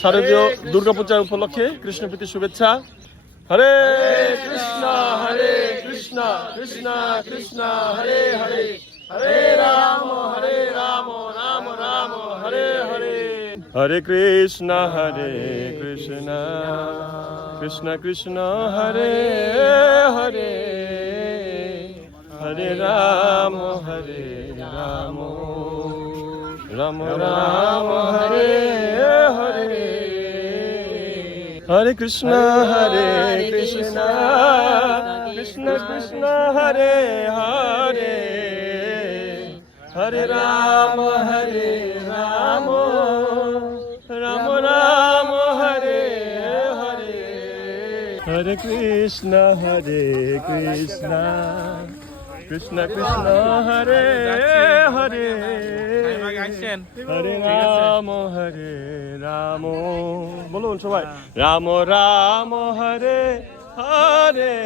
শারদীয় দুর্গাপূজা উপলক্ষে কৃষ্ণপ্রীতি শুভেচ্ছা। হরে কৃষ্ণ কৃষ্ণ কৃষ্ণ হরে হরে, হরে রাম রাম রাম হরে হরে। হরে কৃষ্ণ কৃষ্ণ কৃষ্ণ হরে হরে, হরে রাম রাম রাম হরে হরে। হরে কৃষ্ণ কৃষ্ণ কৃষ্ণ হরে হরে, হরে রাম রাম রাম হরে হরে। হরে কৃষ্ণ কৃষ্ণ কৃষ্ণ কৃষ্ণ হরে হরে, হরে রাম বলুন সবাই, রাম রাম হরে হরে।